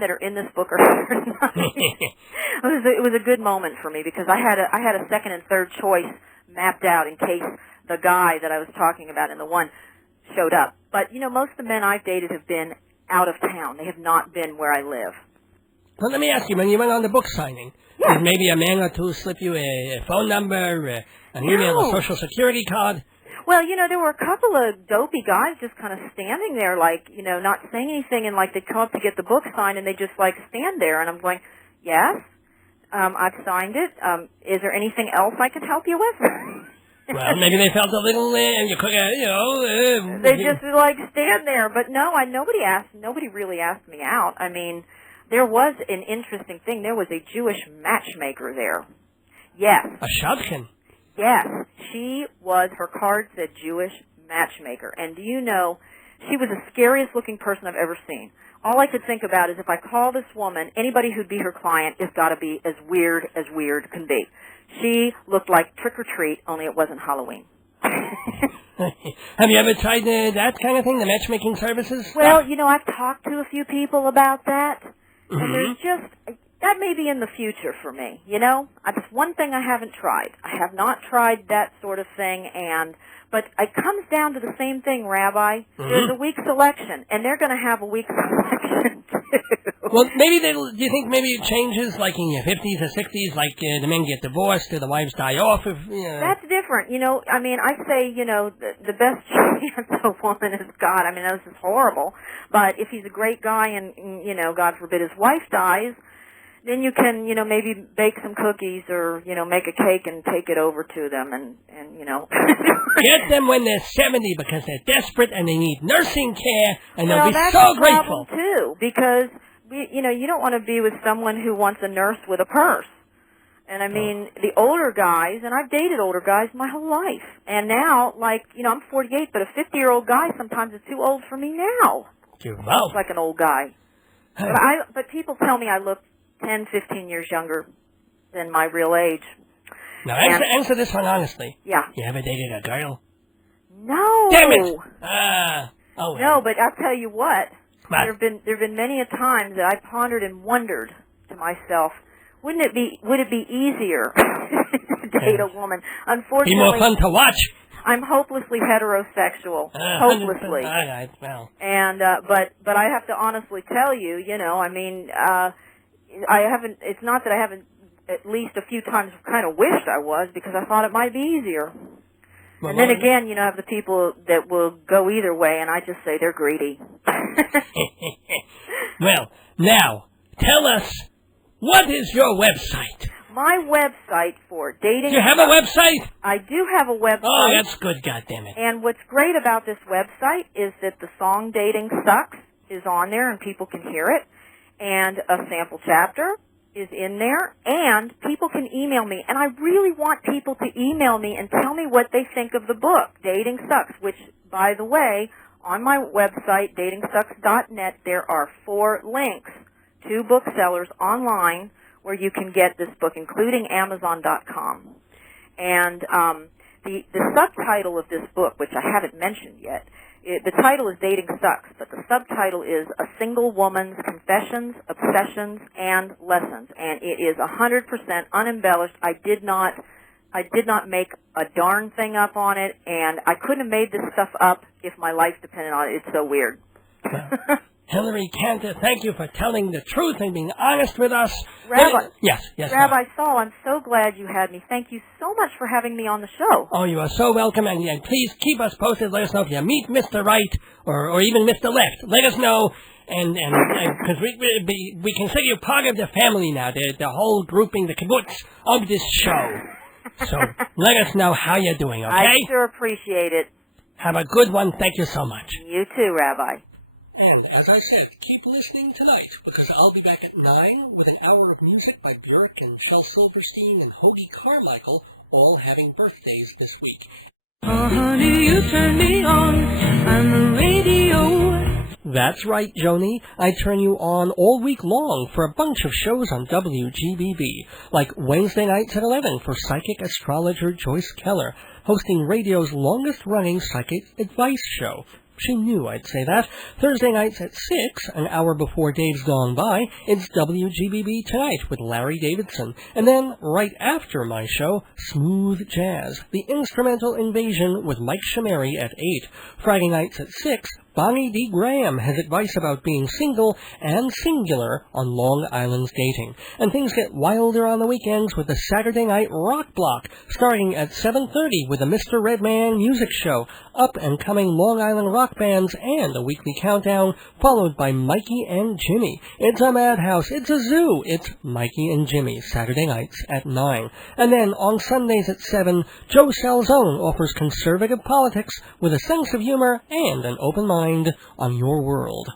that are in this book are here. It was a good moment for me because I had a second and third choice mapped out in case the guy that I was talking about in the one showed up. But, most of the men I've dated have been out of town. They have not been where I live. Well, let me ask you, when you went on the book signing, yes. Did maybe a man or two slip you a phone number, an email, a social security card? Well, there were a couple of dopey guys just kind of standing there like, not saying anything, and like they'd come up to get the book signed and they just like stand there, and I'm going, yes, I've signed it. Is there anything else I can help you with? Well, maybe they felt a little, and you could, they just like stand there, but no, nobody really asked me out. I mean, there was an interesting thing. There was a Jewish matchmaker there. Yes. A shadchan. Yes, her card said Jewish matchmaker. And do you know, she was the scariest looking person I've ever seen. All I could think about is if I call this woman, anybody who'd be her client has got to be as weird can be. She looked like trick or treat, only it wasn't Halloween. Have you ever tried that kind of thing, the matchmaking services? Well, I've talked to a few people about that. Mm-hmm. And there's just... That may be in the future for me, That's one thing I haven't tried. I have not tried that sort of thing, but it comes down to the same thing, Rabbi. Mm-hmm. There's a weak selection, and they're going to have a weak selection, too. Well, do you think maybe it changes, like in your 50s or 60s, like the men get divorced or the wives die off? That's different. I say, the best chance a woman has got, this is horrible, but if he's a great guy and, God forbid his wife dies, then you can, maybe bake some cookies or, make a cake and take it over to them and Get them when they're 70 because they're desperate and they need nursing care and they'll be that's so a grateful. Problem too, because, you don't want to be with someone who wants a nurse with a purse. And I mean, the older guys, and I've dated older guys my whole life. And now, I'm 48, but a 50-year-old guy sometimes is too old for me now. Looks like an old guy. But people tell me I look 10, 15 years younger than my real age. Now, answer this one honestly. Yeah. You ever dated a girl? No. Damn it! No, but I'll tell you what. There have been many a times that I pondered and wondered to myself, would it be easier to date a woman? Unfortunately, be more fun to watch. I'm hopelessly heterosexual. Hopelessly. Well. And but I have to honestly tell you, I haven't. It's not that I haven't at least a few times kind of wished I was, because I thought it might be easier. Well, and then again, I have the people that will go either way, and I just say they're greedy. Well, now tell us, what is your website? My website for dating... Do you have a website? I do have a website. Oh, that's good, goddammit. And what's great about this website is that the song Dating Sucks is on there and people can hear it. And a sample chapter is in there. And people can email me. And I really want people to email me and tell me what they think of the book, Dating Sucks, which, by the way, on my website, datingsucks.net, there are 4 links to booksellers online where you can get this book, including Amazon.com. And the subtitle of this book, which I haven't mentioned yet, the title is Dating Sucks, but the subtitle is A Single Woman's Confessions, Obsessions, and Lessons. And it is 100% unembellished. I did not make a darn thing up on it, and I couldn't have made this stuff up if my life depended on it. It's so weird. Hillary Kanter, thank you for telling the truth and being honest with us. Rabbi, yes. Rabbi Sol, I'm so glad you had me. Thank you so much for having me on the show. Oh, you are so welcome, and please keep us posted. Let us know if you meet Mr. Right or even Mr. Left. Let us know, and because we consider you part of the family now, the whole grouping, the kibbutz of this show. So let us know how you're doing, okay? I sure appreciate it. Have a good one. Thank you so much. You too, Rabbi. And, as I said, keep listening tonight, because I'll be back at 9 with an hour of music by Burek and Shel Silverstein and Hoagie Carmichael, all having birthdays this week. Oh, honey, you turn me on the radio. That's right, Joni. I turn you on all week long for a bunch of shows on WGBB, like Wednesday nights at 11 for psychic astrologer Joyce Keller, hosting radio's longest-running psychic advice show. She knew I'd say that. Thursday nights at 6, an hour before Dave's gone by, it's WGBB Tonight with Larry Davidson. And then, right after my show, Smooth Jazz, the Instrumental Invasion with Mike Shameri at 8. Friday nights at 6, Bonnie D. Graham has advice about being single and singular on Long Island's dating. And things get wilder on the weekends with the Saturday Night Rock Block, starting at 7:30 with the Mr. Redman Music Show, up-and-coming Long Island rock bands, and a weekly countdown, followed by Mikey and Jimmy. It's a madhouse, it's a zoo, it's Mikey and Jimmy, Saturday nights at 9. And then, on Sundays at 7, Joe Salzone offers conservative politics with a sense of humor and an open mind on your world.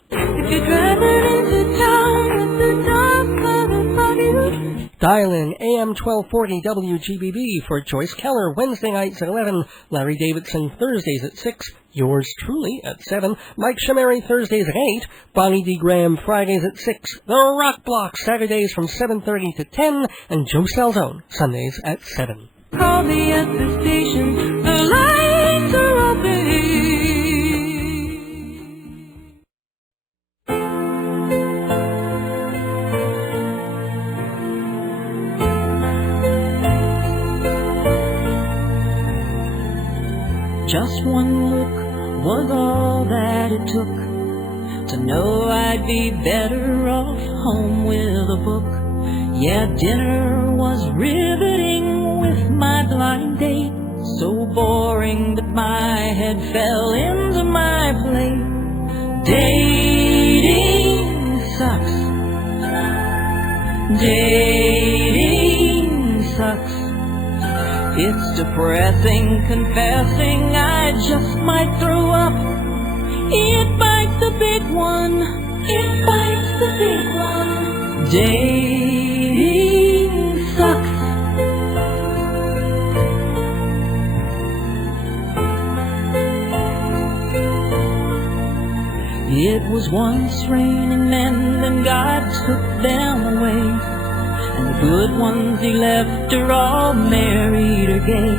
Dial in AM 1240 WGBB for Joyce Keller Wednesday nights at 11, Larry Davidson Thursdays at 6, yours truly at 7, Mike Shameri Thursdays at 8, Bonnie D. Graham Fridays at 6, The Rock Block Saturdays from 7:30 to 10, and Joe Salzone Sundays at 7. Call me at the station, the lights are open. Just one look was all that it took to know I'd be better off home with a book. Yeah, dinner was riveting with my blind date, so boring that my head fell into my plate. Dating sucks. Dating sucks. It's depressing, confessing I just might throw up. It bites the big one. It bites the big one. Dating sucks. It was once raining men and God took them away, and the good ones he left are all married or gay,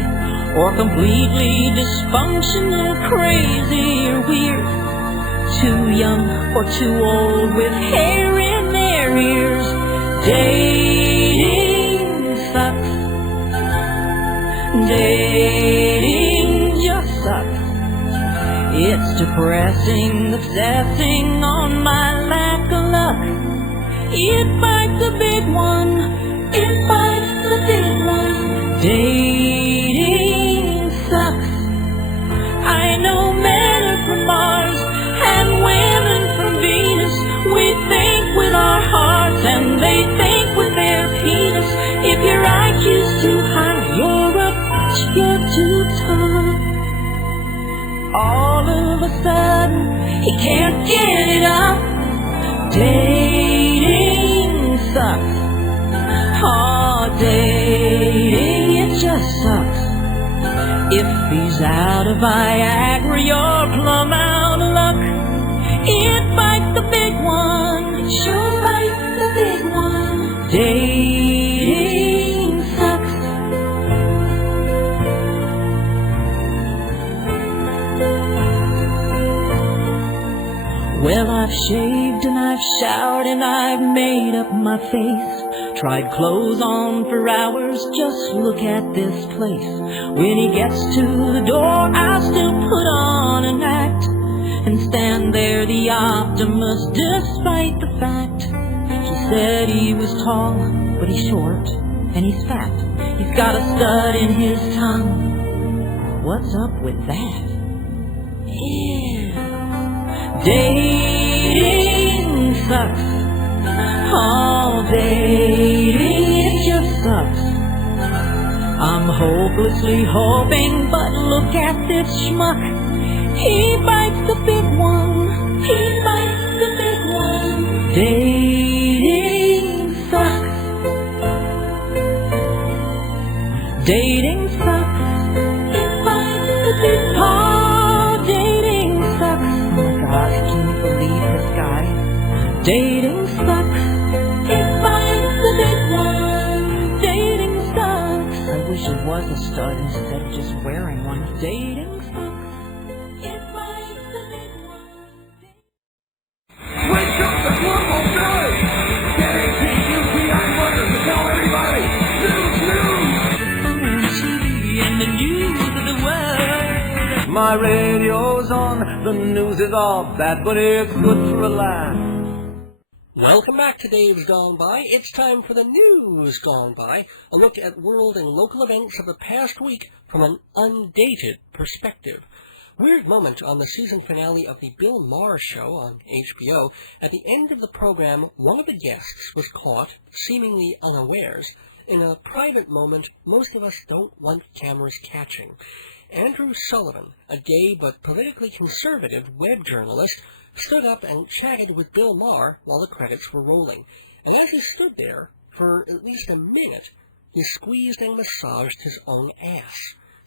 or completely dysfunctional, crazy or weird, too young or too old with hair in their ears. Dating sucks. Dating just sucks. It's depressing, obsessing on my lack of luck. It bites the big one. It bites the big one. Dating sucks. I know men are from Mars and women from Venus. We think with our hearts and they think with their penis. If your IQ's too high, you're a bitch, you're too tough. All of a sudden, he can't get it up. Dating sucks. Oh, dating, it just sucks. If he's out of Viagra, you're plumb out of luck. It bites the big one. It sure bites the big one. Dating sucks. Well, I've shaved and I've showered and I've made up my face, tried clothes on for hours, just look at this place. When he gets to the door, I still put on an act and stand there the Optimus despite the fact. He said he was tall, but he's short and he's fat. He's got a stud in his tongue. What's up with that? Dating sucks. Oh, dating, it just sucks. I'm hopelessly hoping, but look at this schmuck. He bites the big one. He bites the big one. Dating sucks. Dating sucks. It bites the big one. I can't believe this guy. Dating sucks. It bites the big one. Dating sucks. I wish it was a stud instead of just wearing one. Dating sucks. It bites the big one. Wake up the global village! Everybody! And the news of the world. My radio's on. The news is all bad, but it's good for a laugh. Welcome back to Dave's Gone By. It's time for the News Gone By, a look at world and local events of the past week from an undated perspective. Weird moment on the season finale of the Bill Maher Show on HBO. At the end of the program, one of the guests was caught, seemingly unawares, in a private moment most of us don't want cameras catching. Andrew Sullivan, a gay but politically conservative web journalist, stood up and chatted with Bill Maher while the credits were rolling. And as he stood there, for at least a minute, he squeezed and massaged his own ass.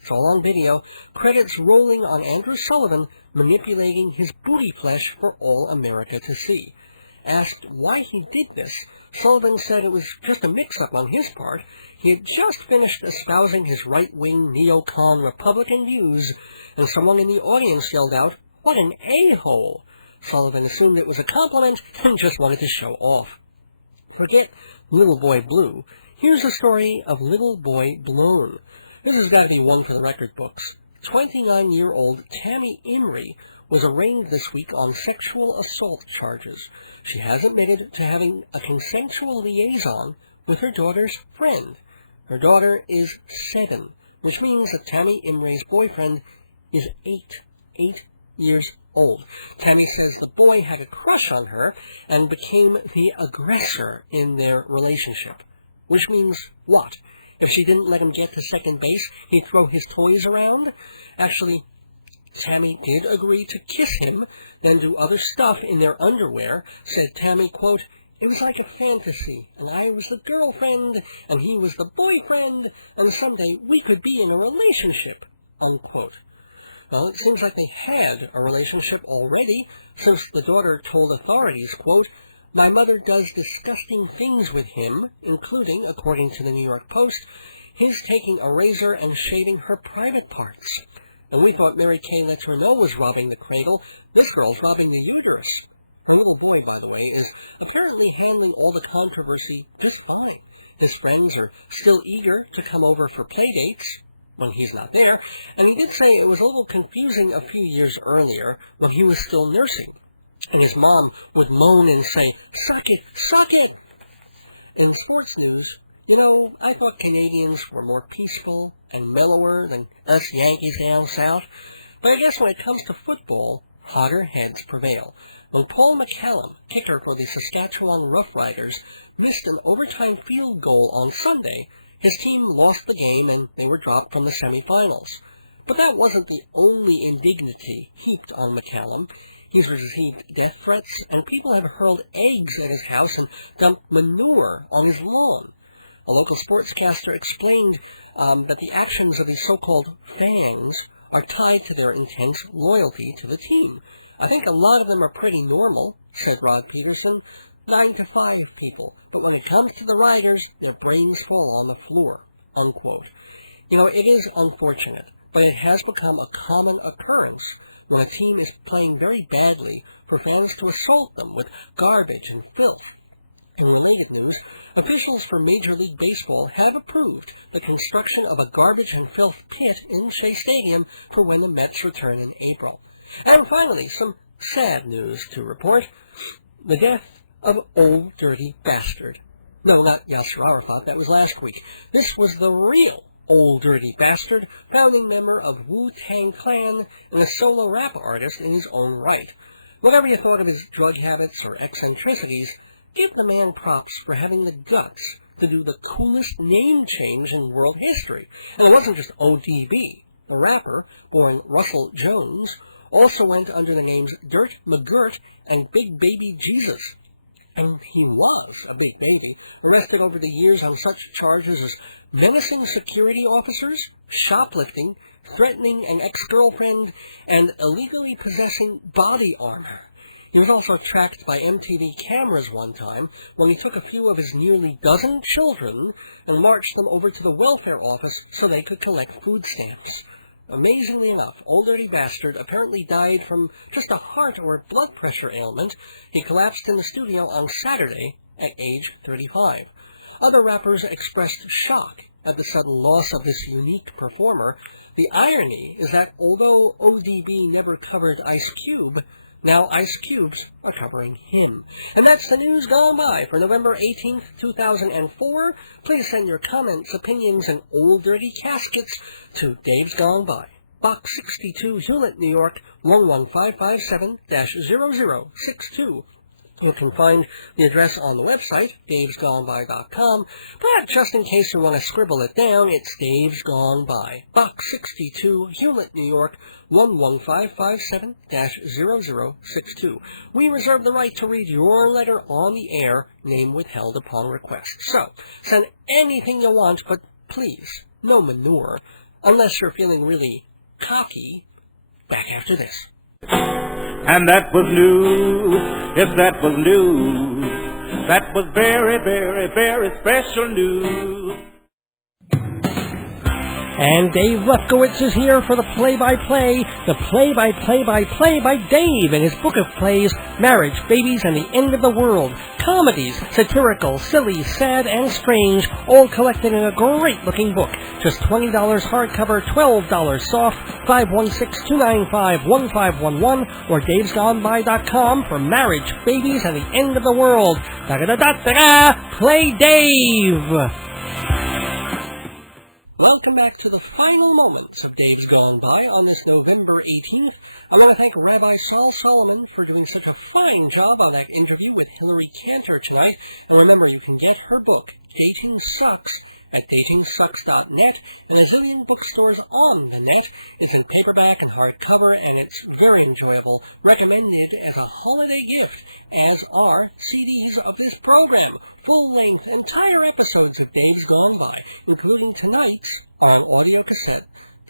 It's all on video, credits rolling on Andrew Sullivan manipulating his booty flesh for all America to see. Asked why he did this, Sullivan said it was just a mix-up on his part. He had just finished espousing his right-wing neocon Republican views, and someone in the audience yelled out, "What an a-hole!" Sullivan assumed it was a compliment and just wanted to show off. Forget Little Boy Blue. Here's the story of Little Boy Blown. This has got to be one for the record books. 29-year-old Tammy Imrie was arraigned this week on sexual assault charges. She has admitted to having a consensual liaison with her daughter's friend. Her daughter is 7, which means that Tammy Imrie's boyfriend is 8 years old. Tammy says the boy had a crush on her and became the aggressor in their relationship. Which means what? If she didn't let him get to second base, he'd throw his toys around? Actually, Tammy did agree to kiss him, then do other stuff in their underwear. Said Tammy, quote, It was like a fantasy, and I was the girlfriend, and he was the boyfriend, and someday we could be in a relationship, unquote. Well, it seems like they had a relationship already, since the daughter told authorities, quote, "My mother does disgusting things with him, including, according to the New York Post, his taking a razor and shaving her private parts. And we thought Mary Kay Letourneau was robbing the cradle. This girl's robbing the uterus." Her little boy, by the way, is apparently handling all the controversy just fine. His friends are still eager to come over for playdates when he's not there, and he did say it was a little confusing a few years earlier when he was still nursing, and his mom would moan and say, "Suck it, suck it!" In sports news, I thought Canadians were more peaceful and mellower than us Yankees down south, but I guess when it comes to football, hotter heads prevail. When Paul McCallum, kicker for the Saskatchewan Roughriders, missed an overtime field goal on Sunday, his team lost the game and they were dropped from the semifinals. But that wasn't the only indignity heaped on McCallum. He's received death threats, and people have hurled eggs at his house and dumped manure on his lawn. A local sportscaster explained that the actions of these so-called fangs are tied to their intense loyalty to the team. "I think a lot of them are pretty normal," said Rod Peterson, 9 to 5 people, "but when it comes to the Riders, their brains fall on the floor," unquote. It is unfortunate, but it has become a common occurrence when a team is playing very badly for fans to assault them with garbage and filth. In related news, officials for Major League Baseball have approved the construction of a garbage and filth pit in Shea Stadium for when the Mets return in April. And finally, some sad news to report. The death of Old Dirty Bastard. No, not Yasser Arafat, that was last week. This was the real Old Dirty Bastard, founding member of Wu-Tang Clan and a solo rap artist in his own right. Whatever you thought of his drug habits or eccentricities, give the man props for having the guts to do the coolest name change in world history. And it wasn't just ODB. The rapper, born Russell Jones, also went under the names Dirt McGirt and Big Baby Jesus. And he was a big baby, arrested over the years on such charges as menacing security officers, shoplifting, threatening an ex-girlfriend, and illegally possessing body armor. He was also tracked by MTV cameras one time when he took a few of his nearly dozen children and marched them over to the welfare office so they could collect food stamps. Amazingly enough, Old Dirty Bastard apparently died from just a heart or blood pressure ailment. He collapsed in the studio on Saturday at age 35. Other rappers expressed shock at the sudden loss of this unique performer. The irony is that although ODB never covered Ice Cube, now Ice Cubes are covering him. And that's the news gone by for November 18th, 2004. Please send your comments, opinions, and old dirty caskets to Dave's Gone By, Box 62, Hewlett, New York, 11557-0062. You can find the address on the website, davesgoneby.com, but just in case you want to scribble it down, it's Dave's Gone By, Box 62, Hewlett, New York, 11557-0062. We reserve the right to read your letter on the air, name withheld upon request. So, send anything you want, but please, no manure, unless you're feeling really cocky. Back after this. And that was news, yes, that was news. That was very, very, very special news. And Dave Lefkowitz is here for the play-by-play by Dave in his book of plays, Marriage, Babies, and the End of the World. Comedies, satirical, silly, sad, and strange, all collected in a great-looking book. Just $20 hardcover, $12 soft, 516-295-1511, or davesgoneby.com for Marriage, Babies, and the End of the World. Da-da-da-da-da! Play Dave! Welcome back to the final moments of Dave's Gone By on this November 18th. I want to thank Rabbi Sol Solomon for doing such a fine job on that interview with Hillary Kanter tonight. And remember, you can get her book, Dating Sucks, at datingsucks.net and a zillion bookstores on the net. It's in paperback and hardcover, and it's very enjoyable. Recommended as a holiday gift, as are CDs of this program. Full-length, entire episodes of Dave's Gone By, including tonight's, are on audio cassette,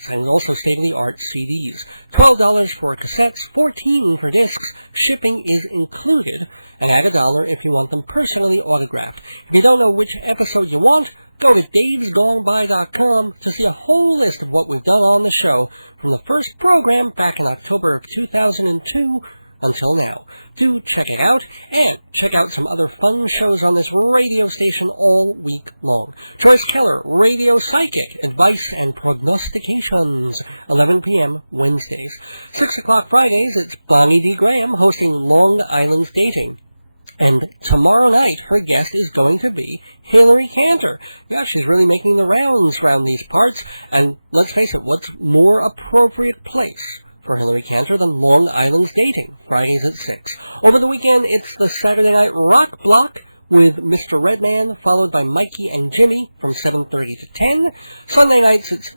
and also state-of-the-art CDs. $12 for cassettes, $14 for discs. Shipping is included, and add $1 if you want them personally autographed. If you don't know which episode you want, go to davesgoneby.com to see a whole list of what we've done on the show from the first program back in October of 2002 until now. Do check it out, and check out some other fun shows on this radio station all week long. Joyce Keller, Radio Psychic, Advice and Prognostications, 11 p.m. Wednesdays. 6 o'clock Fridays, it's Bonnie D. Graham hosting Long Island's Dating. And tomorrow night, her guest is going to be Hillary Kanter. Yeah, she's really making the rounds around these parts, and let's face it, what's more appropriate place for Hillary Kanter than Long Island's Dating, Fridays at 6. Over the weekend, it's the Saturday Night Rock Block with Mr. Redman, followed by Mikey and Jimmy from 7:30 to 10. Sunday nights, it's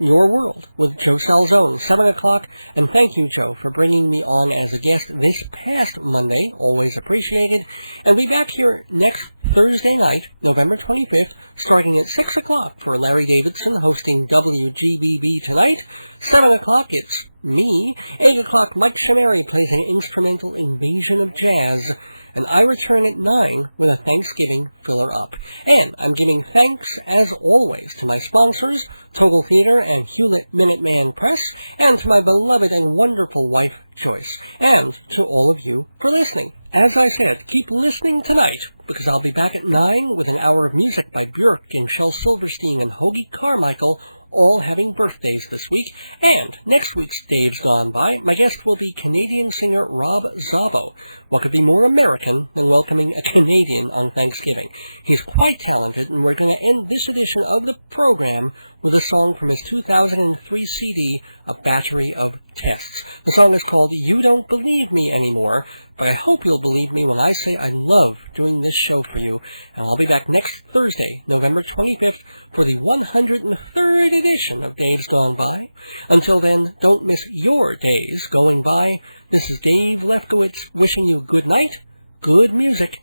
Your World with Joe Salzone, 7 o'clock. And thank you, Joe, for bringing me on as a guest this past Monday. Always appreciated. And be back here next Thursday night, November 25th, starting at 6 o'clock for Larry Davidson hosting WGBB Tonight. 7 o'clock, it's me. 8 o'clock, Mike Shamari plays an instrumental invasion of jazz. And I return at 9 with a Thanksgiving filler-up. And I'm giving thanks, as always, to my sponsors, Total Theater and Hewlett Minuteman Press, and to my beloved and wonderful wife, Joyce, and to all of you for listening. As I said, keep listening tonight, because I'll be back at 9 with an hour of music by Björk and Shel Silverstein and Hoagie Carmichael, all having birthdays this week. And next week's Dave's Gone By, my guest will be Canadian singer Rob Zabo. What could be more American than welcoming a Canadian on Thanksgiving? He's quite talented, and we're going to end this edition of the program with a song from his 2003 CD, A Battery of Tests. The song is called You Don't Believe Me Anymore, but I hope you'll believe me when I say I love doing this show for you, and I'll be back next Thursday, November 25th, for the 103rd edition of Dave's Gone By. Until then, don't miss your days going by. This is Dave Lefkowitz wishing you good night, good music,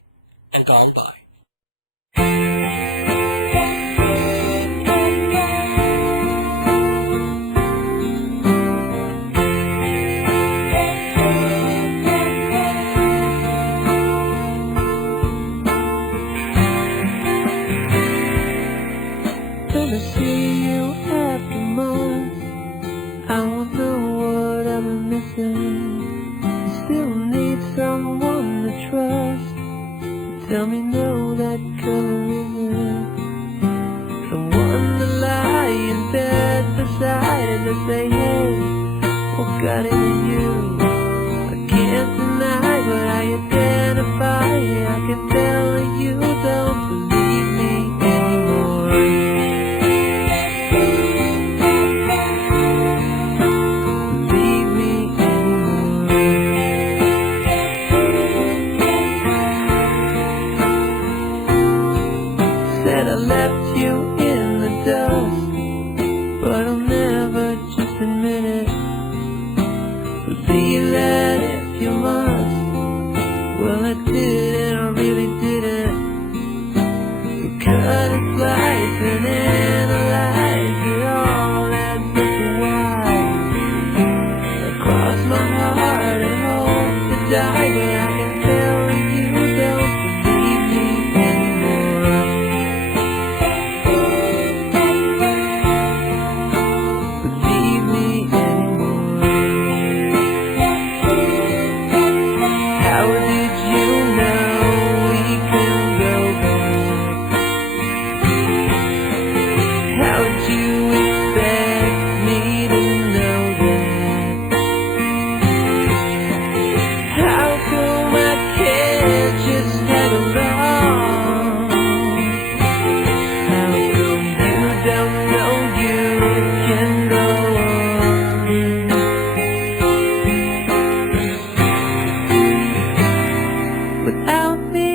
and gone by. Tell me no, that couldn't be you. The one to lie in bed beside and to say, hey, what got into you? I can't deny, but I identify. I can tell that you don't believe me anymore. Believe me anymore. I left you in the dust, but I'll never just admit it. Believe that if you must. Well, I didn't, I really didn't. We cut and slice and analyze it all as to why. Across my heart and hope to die, but I can tell you don't believe me anymore. Without me